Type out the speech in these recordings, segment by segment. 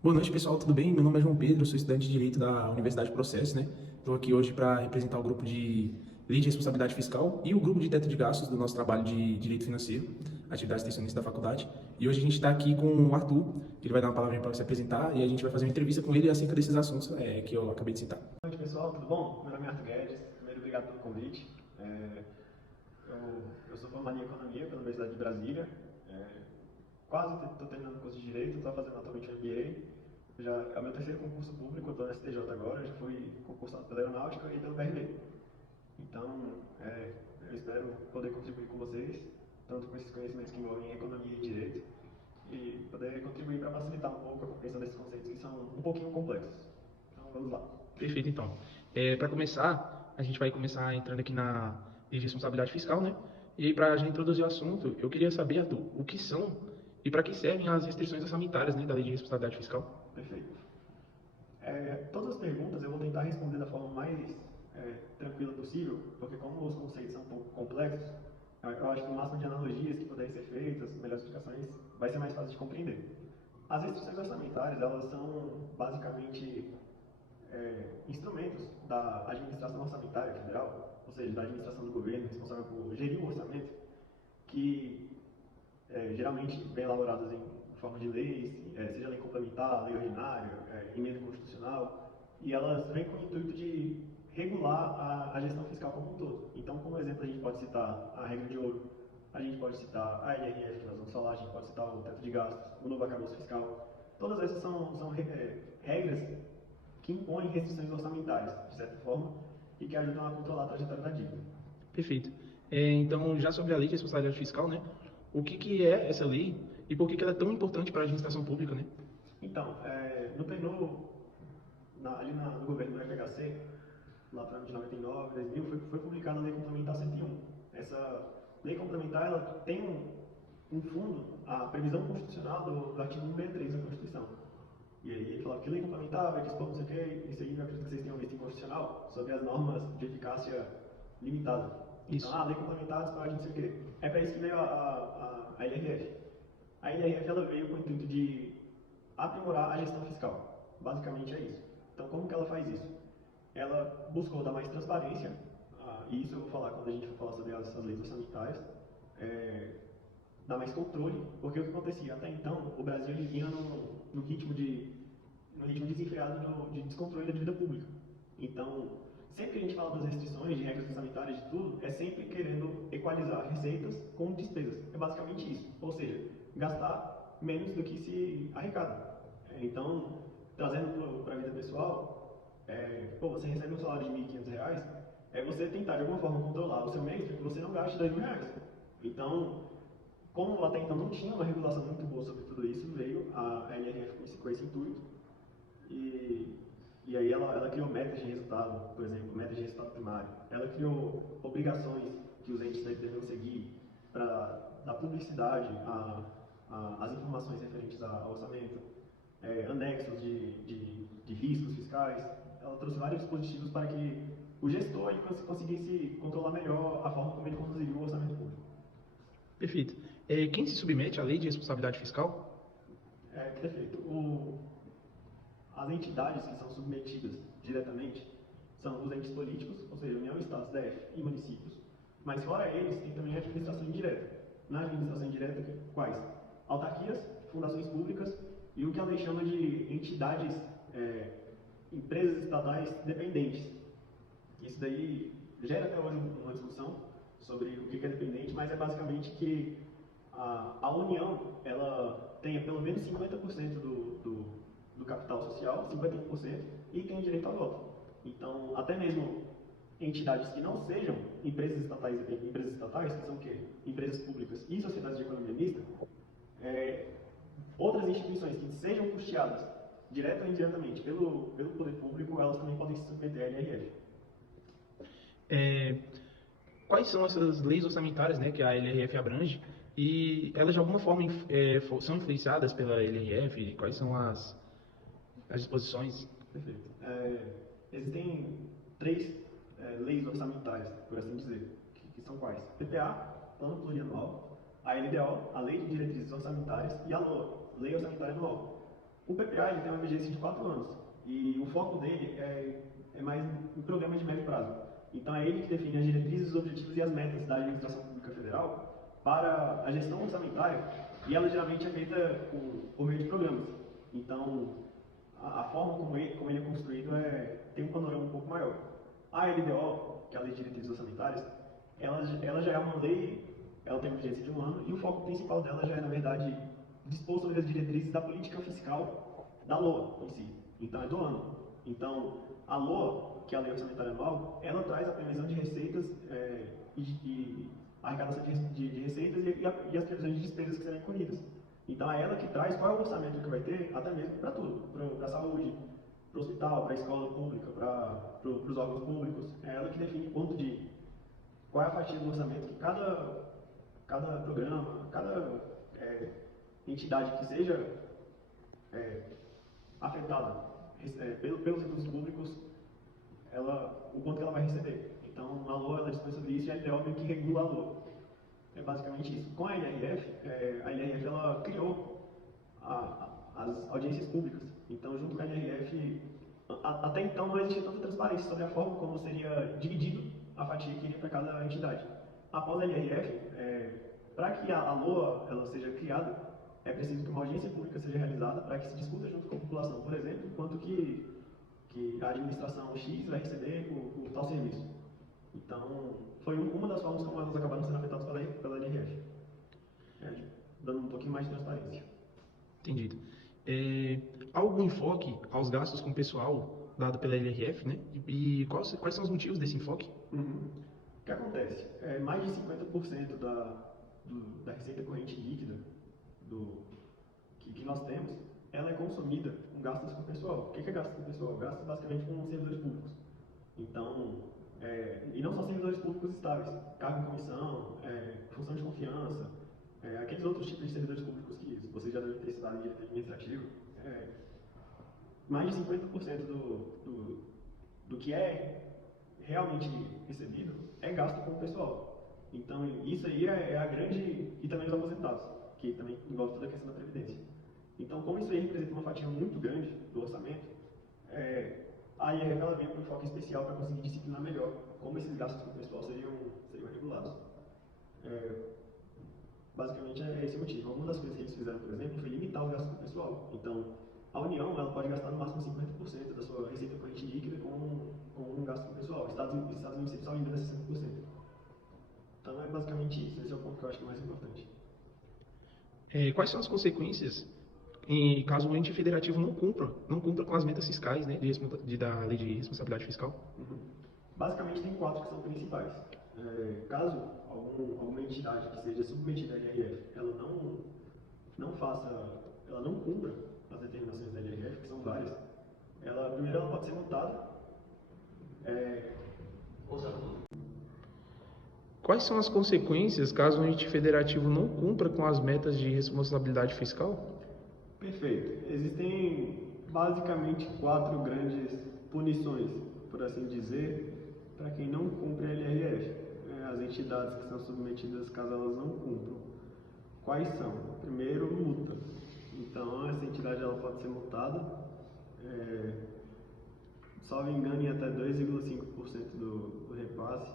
Boa noite, pessoal, tudo bem? Meu nome é João Pedro, sou estudante de Direito da Universidade Processo, né? Estou aqui hoje para representar o grupo de Lei de Responsabilidade Fiscal e o grupo de Teto de Gastos do nosso trabalho de Direito Financeiro, atividade extensionista da faculdade. E hoje a gente está aqui com o Arthur, que ele vai dar uma palavrinha para se apresentar e a gente vai fazer uma entrevista com ele acerca desses assuntos que eu acabei de citar. Boa noite, pessoal, tudo bom? Meu nome é Arthur Guedes. Primeiro, obrigado pelo convite. Eu sou formado em Economia pela Universidade de Brasília. É, Quase estou terminando o curso de Direito, estou fazendo atualmente um MBA. É o meu terceiro concurso público, estou na STJ agora, já fui concursado pela Aeronáutica e pelo BRB. Então, eu espero poder contribuir com vocês, tanto com esses conhecimentos que envolvem Economia e Direito, e poder contribuir para facilitar um pouco a compreensão desses conceitos que são um pouquinho complexos. Então, vamos lá. Perfeito, então. Para começar, a gente vai começar entrando aqui na Lei de Responsabilidade Fiscal, né? E aí, para já introduzir o assunto, eu queria saber, Arthur, o que são e para que servem as restrições orçamentárias, né, da Lei de Responsabilidade Fiscal? Perfeito. Todas as perguntas eu vou tentar responder da forma mais tranquila possível, porque como os conceitos são um pouco complexos, eu acho que o máximo de analogias que puderem ser feitas, melhores explicações, vai ser mais fácil de compreender. As restrições orçamentárias, elas são basicamente instrumentos da administração orçamentária federal, ou seja, da administração do governo responsável por gerir o orçamento, que geralmente vem elaboradas em forma de leis, seja lei complementar, lei ordinária, emenda constitucional, e elas vêm com o intuito de regular a gestão fiscal como um todo. Então, como exemplo, a gente pode citar a regra de ouro, a gente pode citar a IRF, que nós vamos falar, a gente pode citar o teto de gastos, o novo arcabouço fiscal. Todas essas são regras que impõem restrições orçamentárias, de certa forma, e que ajudam a controlar a trajetória da dívida. Perfeito. Então, já sobre a lei de responsabilidade fiscal, né? O que é essa lei e por que ela é tão importante para a administração pública, né? Então, no governo do FHC, lá para de 99, 2000, foi publicada a Lei Complementar 101. Essa lei complementar ela tem um fundo, a previsão constitucional do artigo 163 da Constituição. E aí ele fala que lei complementar vai dispor não sei o que, isso aí eu acredito que vocês tenham visto em constitucional, sobre as normas de eficácia limitada. Então, Isso. a lei complementar dispõe de não sei o que. É para isso que veio a IRF. A IRF ela veio com o intuito de aprimorar a gestão fiscal. Basicamente é isso. Então, como que ela faz isso? Ela buscou dar mais transparência, e isso eu vou falar quando a gente for falar sobre as leis orçamentárias, é, dar mais controle, porque o que acontecia até então, o Brasil ele vinha no ritmo no ritmo desenfreado de descontrole da dívida pública. Então, sempre que a gente fala das restrições, de regras orçamentárias, de tudo, é sempre querendo equalizar receitas com despesas. É basicamente isso. Ou seja, gastar menos do que se arrecada. Então, trazendo para a vida pessoal, você recebe um salário de R$ 1.500, é você tentar de alguma forma controlar o seu mês para que você não gaste R$ 2.000. Então, como até então não tinha uma regulação muito boa sobre tudo isso, veio a LRF com esse intuito e, e aí ela criou metas de resultado, por exemplo, metas de resultado primário. Ela criou obrigações que os entes deveriam seguir para dar publicidade às informações referentes ao orçamento, anexos de riscos fiscais. Ela trouxe vários dispositivos para que o gestor ele conseguisse controlar melhor a forma como ele conduziria o orçamento público. Perfeito. Quem se submete à lei de responsabilidade fiscal? Perfeito. As entidades que são submetidas diretamente são os entes políticos, ou seja, União, Estados, DF e municípios. Mas fora eles, tem também a administração indireta. Na administração indireta, quais? Autarquias, fundações públicas e o que a lei chama de entidades, empresas estatais dependentes. Isso daí gera até hoje uma discussão sobre o que é dependente, mas é basicamente que a União ela tenha pelo menos 50% do capital social, 51%, e tem direito a voto. Então, até mesmo entidades que não sejam empresas estatais, que são o quê? Empresas públicas e sociedades de economia mista, outras instituições que sejam custeadas direta ou indiretamente pelo poder público, elas também podem se submeter à LRF. É, Quais são essas leis orçamentárias, né, que a LRF abrange? E elas de alguma forma são influenciadas pela LRF? Quais são as disposições? Perfeito. Existem três leis orçamentárias, por assim dizer, que são quais? PPA, Plano Plurianual, a LDO, a Lei de Diretrizes Orçamentárias, e a LOA, Lei Orçamentária Anual. O PPA ele tem uma vigência de 4 anos e o foco dele é mais em programas de médio prazo. Então é ele que define as diretrizes, os objetivos e as metas da administração pública federal para a gestão orçamentária, e ela geralmente é feita por meio de programas. Então a forma como ele é construído tem um panorama um pouco maior. A LDO, que é a Lei de Diretrizes Orçamentárias, ela já é uma lei, ela tem uma vigência de 1 ano, e o foco principal dela já é, na verdade, dispor sobre as diretrizes da política fiscal da LOA em si. Então, é do ano. Então, a LOA, que é a Lei Orçamentária Anual, ela traz a previsão de receitas e a arrecadação de receitas e as previsões de despesas que serão incorridas. Então, é ela que traz qual é o orçamento que vai ter, até mesmo para tudo, para a saúde, para o hospital, para a escola pública, para os órgãos públicos. É ela que define qual é a fatia do orçamento que cada programa, cada entidade que seja afetada pelos recursos públicos, o quanto que ela vai receber. Então, a LOA ela dispõe sobre isso e a LDO meio que regula a LOA. É basicamente isso. Com a LRF ela criou as audiências públicas. Então, junto com a LRF, até então não existia tanta transparência sobre a forma como seria dividido a fatia que iria para cada entidade. Após a LRF, para que a LOA ela seja criada, é preciso que uma audiência pública seja realizada para que se discuta junto com a população, por exemplo, quanto que a administração X vai receber por tal serviço. Então, foi uma das formas como elas acabaram sendo afetadas pela LRF, dando um pouquinho mais de transparência. Entendido. Há algum enfoque aos gastos com o pessoal dado pela LRF, né? E quais são os motivos desse enfoque? Uhum. O que acontece? Mais de 50% da receita corrente líquida que nós temos, ela é consumida com gastos com o pessoal. O que é gasto com o pessoal? Gastos basicamente com servidores públicos. Então, e não só servidores públicos estáveis, cargo em comissão, função de confiança, aqueles outros tipos de servidores públicos que vocês já devem ter estudado em direito administrativo. Mais de 50% do que é realmente recebido é gasto com o pessoal. Então, isso aí é a grande... E também os aposentados, que também envolve toda a questão da previdência. Então, como isso aí representa uma fatia muito grande do orçamento, a IRF ela vem com um enfoque especial para conseguir disciplinar melhor como esses gastos com o pessoal seriam regulados. Basicamente é esse o motivo. Uma das coisas que eles fizeram, por exemplo, foi limitar os gastos com o pessoal. Então, a União ela pode gastar no máximo 50% da sua receita corrente líquida com um gasto com o pessoal. Estados Unidos sempre só ainda é 60%. Então, é basicamente isso. Esse é o ponto que eu acho que é mais importante. Quais são as consequências em caso o ente federativo não cumpra com as metas fiscais, né, da Lei de Responsabilidade Fiscal? Uhum. Basicamente tem 4 que são principais. Caso alguma entidade que seja submetida à LRF, ela não cumpra as determinações da LRF, que são várias, primeiro ela pode ser multada. Quais são as consequências caso o ente federativo não cumpra com as metas de responsabilidade fiscal? Perfeito. Existem basicamente 4 grandes punições, por assim dizer, para quem não cumpre a LRF. As entidades que são submetidas caso elas não cumpram. Quais são? Primeiro, multa. Então, essa entidade ela pode ser multada, salvo engano, em até 2,5% do repasse.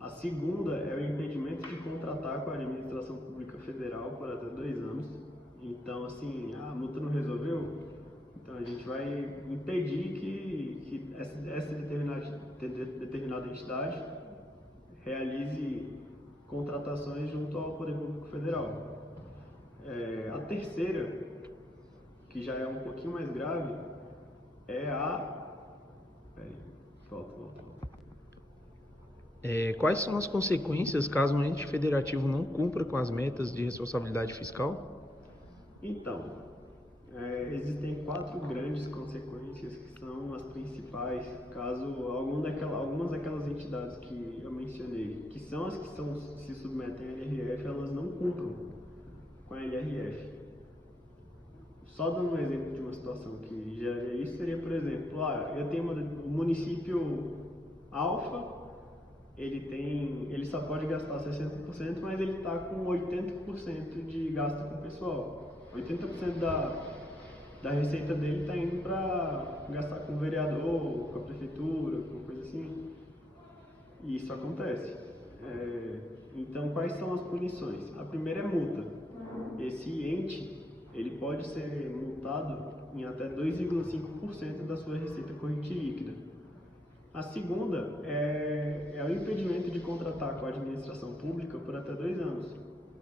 A segunda é o impedimento de contratar com a administração pública federal por até 2 anos. Então, assim, a multa não resolveu, então a gente vai impedir que essa determinada entidade realize contratações junto ao Poder Público Federal. A terceira, que já é um pouquinho mais grave, é volta. Quais são as consequências caso um ente federativo não cumpra com as metas de responsabilidade fiscal? Então, existem 4 grandes consequências que são as principais caso algumas daquelas entidades que eu mencionei, que são as que se submetem à LRF, elas não cumpram com a LRF. Só dando um exemplo de uma situação que geraria isso, seria, por exemplo, eu tenho o município Alfa, ele só pode gastar 60%, mas ele está com 80% de gasto com o pessoal. 80% da receita dele está indo para gastar com o vereador, com a prefeitura, com coisa assim. E isso acontece. Então, quais são as punições? A primeira é multa. Esse ente, ele pode ser multado em até 2,5% da sua receita corrente líquida. A segunda é o impedimento de contratar com a administração pública por até 2 anos.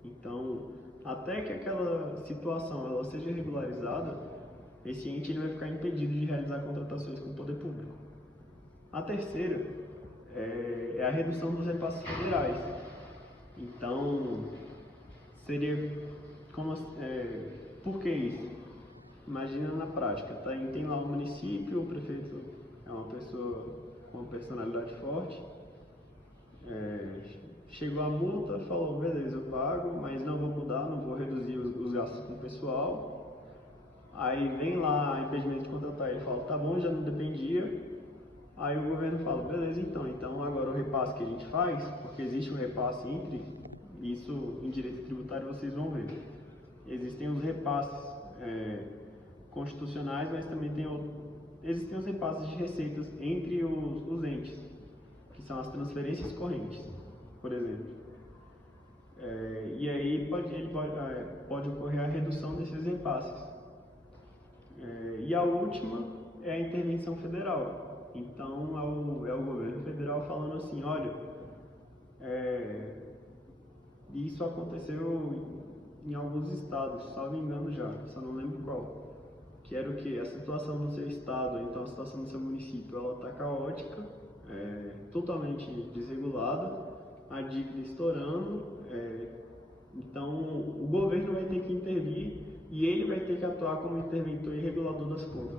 Então, até que aquela situação ela seja regularizada, esse ente ele vai ficar impedido de realizar contratações com o poder público. A terceira é a redução dos repasses federais. Então, seria como por que isso? Imagina na prática, tem lá o município, o prefeito é uma pessoa com uma personalidade forte, chegou a multa, falou, beleza, eu pago, mas não vou mudar, não vou reduzir os gastos com o pessoal. Aí vem lá, impedimento de contratar, ele fala, tá bom, já não dependia. Aí o governo fala, beleza, então agora o repasse que a gente faz, porque existe um repasse entre, isso em direito tributário vocês vão ver. Existem os repasses constitucionais, mas também existem os repasses de receitas entre os entes, que são as transferências correntes, por exemplo. E aí pode ocorrer a redução desses repasses. E a última é a intervenção federal. Então é o governo federal falando assim, olha, isso aconteceu em alguns estados, salvo engano já, só não lembro qual. Que era o que? A situação do seu estado, então a situação do seu município, ela está caótica, totalmente desregulada, a dívida estourando, então o governo vai ter que intervir e ele vai ter que atuar como interventor e regulador das contas.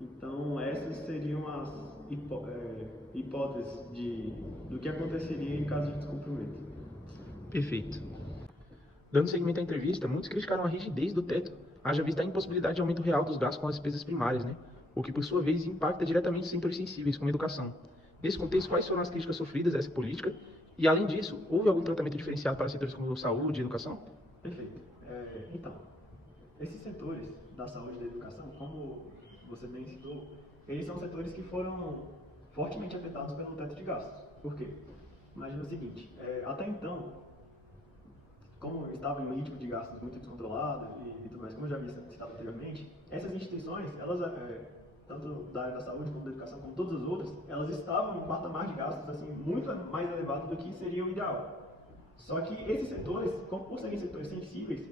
Então essas seriam as hipóteses do que aconteceria em caso de descumprimento. Perfeito. Dando seguimento à entrevista, muitos criticaram a rigidez do teto, haja vista a impossibilidade de aumento real dos gastos com as despesas primárias, né? O que, por sua vez, impacta diretamente setores sensíveis, como a educação. Nesse contexto, quais foram as críticas sofridas a essa política? E, além disso, houve algum tratamento diferenciado para setores como saúde e educação? Perfeito. Então, esses setores da saúde e da educação, como você bem citou, eles são setores que foram fortemente afetados pelo teto de gastos. Por quê? Imagina o seguinte, até então, como estava em um ritmo de gastos muito descontrolado e tudo mais, como eu já havia citado anteriormente, essas instituições, elas, tanto da área da saúde como da educação, como todas as outras, elas estavam em um patamar de gastos assim, muito mais elevado do que seria o ideal. Só que esses setores, por serem setores sensíveis,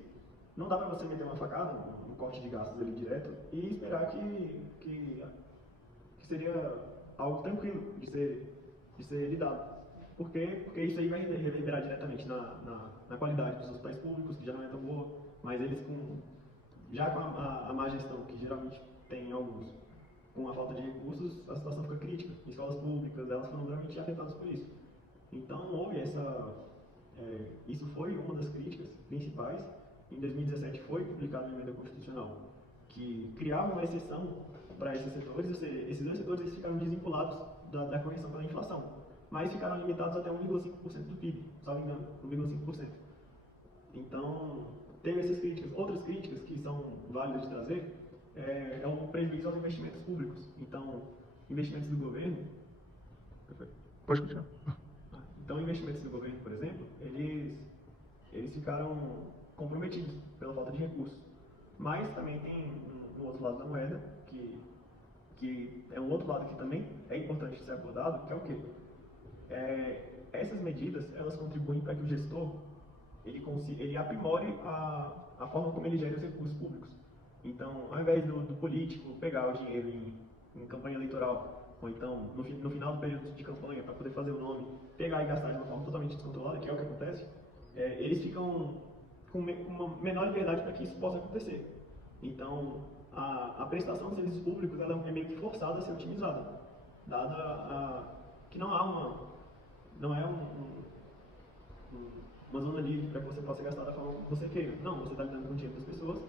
não dá para você meter uma facada, um corte de gastos ali direto, e esperar que seria algo tranquilo de ser lidado. Por quê? Porque isso aí vai reverberar diretamente na qualidade dos hospitais públicos, que já não é tão boa, mas eles já com a má gestão, que geralmente tem alguns, com a falta de recursos, a situação fica crítica. Escolas públicas, elas foram duramente afetadas por isso. Então houve isso foi uma das críticas principais. Em 2017 foi publicada uma emenda constitucional que criava uma exceção para esses setores, ou seja, esses dois setores eles ficaram desvinculados da correção pela inflação, mas ficaram limitados até 1,5% do PIB, salvo engano, 1,5%. Então, teve essas críticas. Outras críticas que são válidas de trazer é o prejuízo aos investimentos públicos. Então, investimentos do governo... Pode continuar. Então, investimentos do governo, por exemplo, eles ficaram comprometidos pela falta de recursos. Mas também tem um outro lado da moeda, que é um outro lado que também é importante ser abordado, que é o quê? Essas medidas, elas contribuem para que o gestor ele aprimore a forma como ele gera os recursos públicos. Então, ao invés do político pegar o dinheiro em campanha eleitoral, ou então no final do período de campanha, para poder fazer o nome, pegar e gastar de uma forma totalmente descontrolada, que é o que acontece, eles ficam com uma menor liberdade para que isso possa acontecer. Então, a prestação de serviços públicos ela é meio que forçada a ser otimizada, dada que não é uma zona livre para que você possa gastar da forma que você queira. Não, você está lidando com o dinheiro das pessoas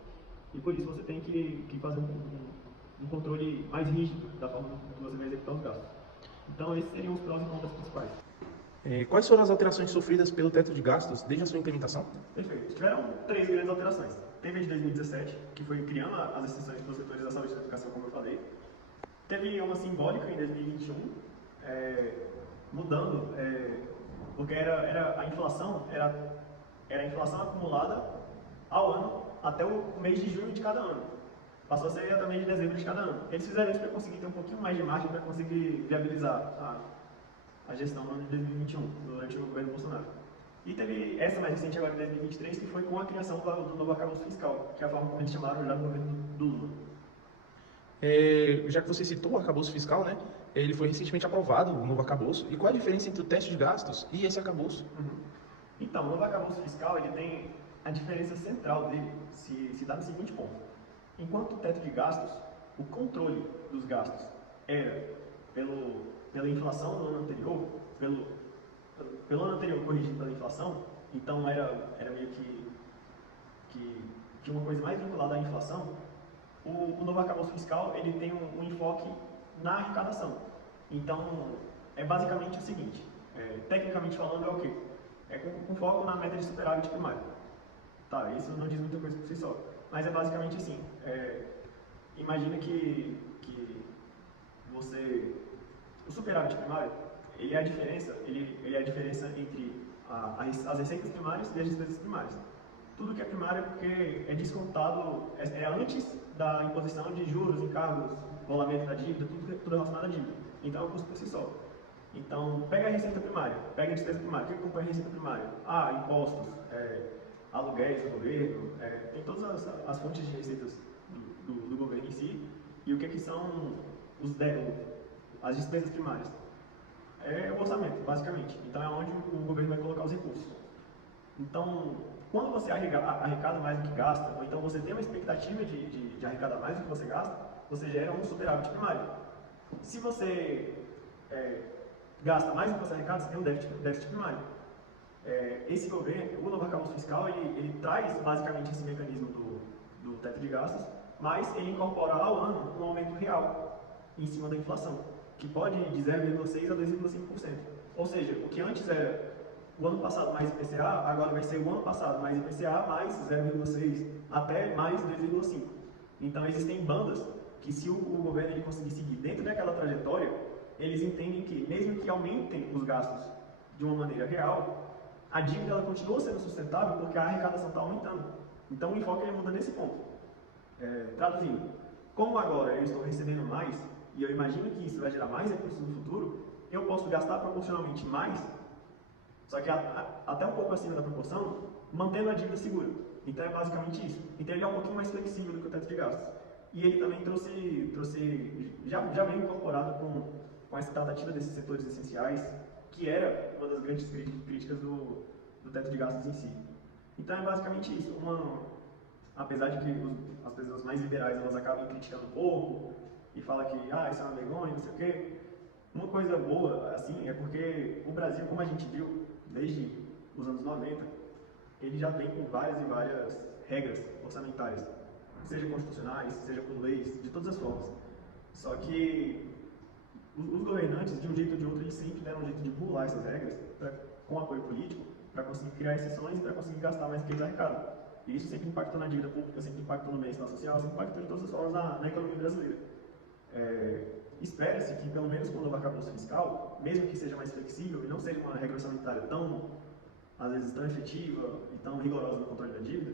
e por isso você tem que fazer um controle mais rígido da forma que você vai executar os gastos. Então, esses seriam os prós e contras principais. Quais foram as alterações sofridas pelo teto de gastos desde a sua implementação? Perfeito. Tiveram 3 grandes alterações. teve a de 2017, que foi criando as exceções para os setores da saúde e da educação, como eu falei. Teve uma simbólica em 2021, mudando, porque a inflação era a inflação acumulada ao ano até o mês de junho de cada ano. Passou a ser até o mês de dezembro de cada ano. Eles fizeram isso para conseguir ter um pouquinho mais de margem para conseguir viabilizar a gestão no ano de 2021, durante o governo Bolsonaro. E teve essa mais recente agora em 2023, que foi com a criação do novo arcabouço fiscal, que é a forma como eles chamaram já no governo do Lula. Já que você citou o arcabouço fiscal, né? Ele foi recentemente aprovado, o novo arcabouço. E qual a diferença entre o teste de gastos e esse arcabouço? Então, o novo arcabouço fiscal, ele tem a diferença central dele, se dá no seguinte ponto. Enquanto o teto de gastos, o controle dos gastos era pela inflação no ano anterior, pelo ano anterior corrigido pela inflação, então era meio que uma coisa mais vinculada à inflação. O novo arcabouço fiscal, ele tem um enfoque na arrecadação. Então, é basicamente o seguinte, tecnicamente falando, é o quê? É com foco na meta de superávit primário. Tá, isso não diz muita coisa por si só, mas é basicamente assim, imagina que o superávit primário, ele é a diferença, ele é a diferença entre as receitas primárias e as despesas primárias. Tudo que é primário é porque é descontado, é antes da imposição de juros, encargos, rolamento da dívida, tudo relacionado à dívida. Então é um custo por si só. Então, pega a receita primária, pega a despesa primária. O que compõe a receita primária? Impostos, aluguéis do governo, tem todas as fontes de receitas do governo em si. E o que são as despesas primárias? É o orçamento, basicamente. Então, é onde o governo vai colocar os recursos. Então, quando você arrecada mais do que gasta, ou então você tem uma expectativa de arrecadar mais do que você gasta, você gera um superávit primário. Se você gasta mais do que você arrecada, você tem um déficit primário. Esse governo, o novo arcabouço fiscal, ele traz basicamente esse mecanismo do teto de gastos, mas ele incorpora ao ano um aumento real em cima da inflação, que pode ir de 0,6% a 2,5%. Ou seja, o que antes era o ano passado mais IPCA, agora vai ser o ano passado mais IPCA mais 0,6% até mais 2,5%. Então existem bandas que, se o governo ele conseguir seguir dentro daquela trajetória, eles entendem que, mesmo que aumentem os gastos de uma maneira real, a dívida ela continua sendo sustentável porque a arrecadação está aumentando. Então o enfoque ele muda nesse ponto. Traduzindo, como agora eu estou recebendo mais, e eu imagino que isso vai gerar mais recursos no futuro, eu posso gastar proporcionalmente mais, só que até um pouco acima da proporção, mantendo a dívida segura. Então é basicamente isso. Então ele é um pouquinho mais flexível do que o teto de gastos. E ele também já veio incorporado com essa tratativa desses setores essenciais, que era uma das grandes críticas do teto de gastos em si. Então é basicamente isso. Apesar de que as pessoas mais liberais elas acabam criticando um pouco e falam que isso é uma vergonha, não sei o quê, uma coisa boa assim é porque o Brasil, como a gente viu desde os anos 90, ele já vem com várias e várias regras orçamentárias, seja constitucionais, seja por leis, de todas as formas. Só que os governantes, de um jeito ou de outro, eles sempre deram um jeito de burlar essas regras com apoio político, para conseguir criar exceções e para conseguir gastar mais do que eles arrecadam. E isso sempre impactou na dívida pública, sempre impactou no bem-estar social, sempre impactou de todas as formas na economia brasileira. Espera-se que, pelo menos com o novo arcabouço fiscal, mesmo que seja mais flexível e não seja uma regra orçamentária às vezes, tão efetiva e tão rigorosa no controle da dívida,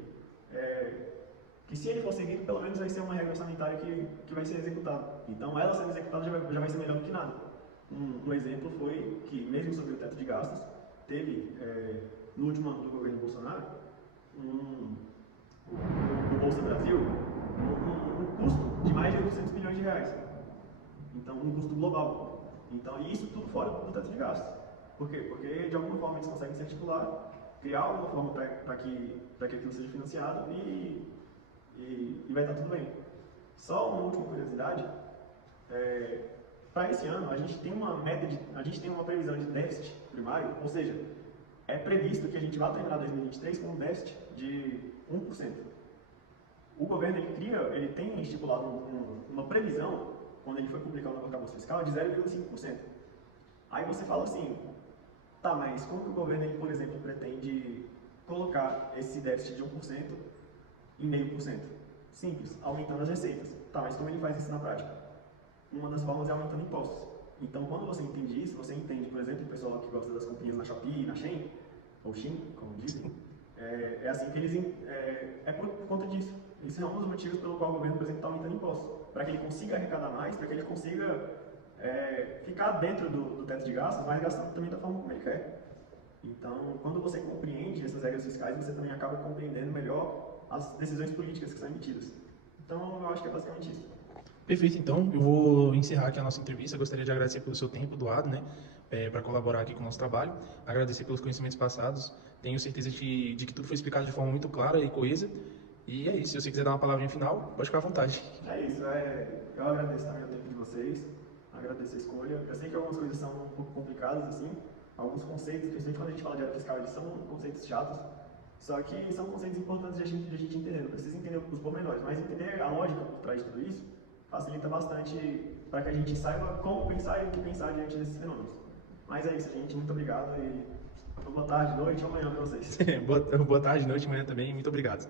que se ele for seguido, pelo menos vai ser uma regra orçamentária que vai ser executada. Então, ela sendo executada já vai ser melhor do que nada. Um exemplo foi que, mesmo sobre o teto de gastos, teve, no último ano do governo Bolsonaro, no Bolsa Brasil, um custo de mais de 800 bilhões de reais. Então, um custo global. Então, e isso tudo fora do teto de gastos. Por quê? Porque, de alguma forma, eles conseguem se articular, criar alguma forma para que aquilo seja financiado e vai estar tudo bem. Só uma última curiosidade, para esse ano a gente tem uma previsão de déficit primário, ou seja, é previsto que a gente vá terminar 2023 com um déficit de 1%. O governo ele tem estipulado uma previsão, quando ele foi publicar o novo arcabouço fiscal, de 0,5%. Aí você fala assim, tá, mas como que o governo, por exemplo, pretende colocar esse déficit de 1% 0,5%. Simples, aumentando as receitas. Tá, mas como ele faz isso na prática? Uma das formas é aumentando impostos. Então, quando você entende isso, você entende, por exemplo, o pessoal que gosta das comprinhas na Shopee, na Shein, ou Shein, como dizem, é assim que eles... É por conta disso. Isso é um dos motivos pelo qual o governo, por exemplo, está aumentando impostos. Para que ele consiga arrecadar mais, para que ele consiga ficar dentro do teto de gastos, mas gastando também da forma como ele quer. Então, quando você compreende essas regras fiscais, você também acaba compreendendo melhor as decisões políticas que são emitidas. Então, eu acho que é basicamente isso. Perfeito, então eu vou encerrar aqui a nossa entrevista. Gostaria de agradecer pelo seu tempo doado, né, para colaborar aqui com o nosso trabalho, agradecer pelos conhecimentos passados. Tenho certeza de que tudo foi explicado de forma muito clara e coesa. E é isso, se você quiser dar uma palavrinha final, pode ficar à vontade. É isso, eu agradeço também o tempo de vocês, agradeço a escolha. Eu sei que algumas coisas são um pouco complicadas, assim, alguns conceitos, principalmente quando a gente fala de área fiscal, eles são conceitos chatos, só que são conceitos importantes de a gente entender. Não precisa entender os pormenores, mas entender a lógica por trás de tudo isso facilita bastante para que a gente saiba como pensar e o que pensar diante desses fenômenos. Mas é isso, gente. Muito obrigado e boa tarde, noite ou amanhã para vocês. Boa tarde, noite, manhã também. Muito obrigado.